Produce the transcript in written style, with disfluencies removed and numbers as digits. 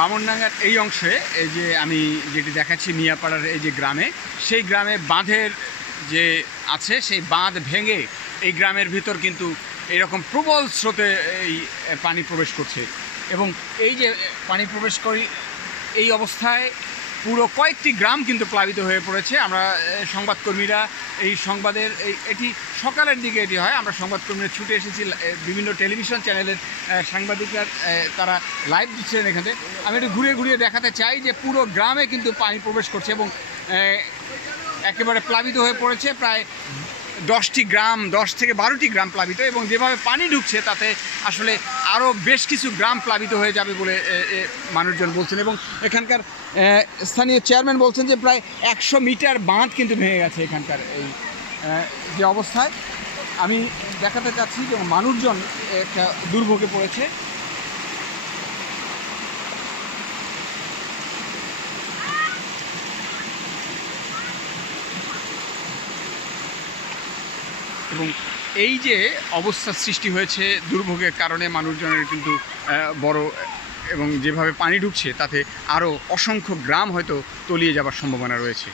বামনডাঙ্গার এই অংশে এই যে আমি যেটি দেখাচ্ছি মিয়াপাড়ার এই যে গ্রামে, সেই গ্রামে বাঁধের যে আছে সেই বাঁধ ভেঙে এই গ্রামের ভিতর কিন্তু এরকম প্রবল স্রোতে এই পানি প্রবেশ করছে এবং এই যে পানি প্রবেশ করি এই অবস্থায় পুরো কয়েকটি গ্রাম কিন্তু প্লাবিত হয়ে পড়েছে। আমরা সংবাদকর্মীরা এই সংবাদের এটি সকালের দিকে এটি হয়, আমরা সংবাদকর্মীরা ছুটে এসেছি, বিভিন্ন টেলিভিশন চ্যানেলের সাংবাদিকরা তারা লাইভ দিচ্ছিলেন এখানে। আমি একটু ঘুরিয়ে ঘুরিয়ে দেখাতে চাই যে পুরো গ্রামে কিন্তু পানি প্রবেশ করছে এবং একেবারে প্লাবিত হয়ে পড়েছে। প্রায় 10টি গ্রাম, 10 থেকে 12টি গ্রাম প্লাবিত এবং যেভাবে পানি ঢুকছে তাতে আসলে আরও বেশ কিছু গ্রাম প্লাবিত হয়ে যাবে বলে মানুষজন বলছেন এবং এখানকার স্থানীয় চেয়ারম্যান বলছেন যে প্রায় 100 মিটার বাঁধ কিন্তু ভেঙে গেছে এখানকার এই যে অবস্থায়। আমি দেখাতে চাচ্ছি যে মানুষজন একটা দুর্ভোগে পড়েছে। এবং এই যে অবস্থার সৃষ্টি হয়েছে দুর্ভোগের কারণে মানুষজনের কিন্তু বড় এবং যেভাবে পানি ঢুকছে তাতে আরও অসংখ্য গ্রাম হয়তো তলিয়ে যাবার সম্ভাবনা রয়েছে।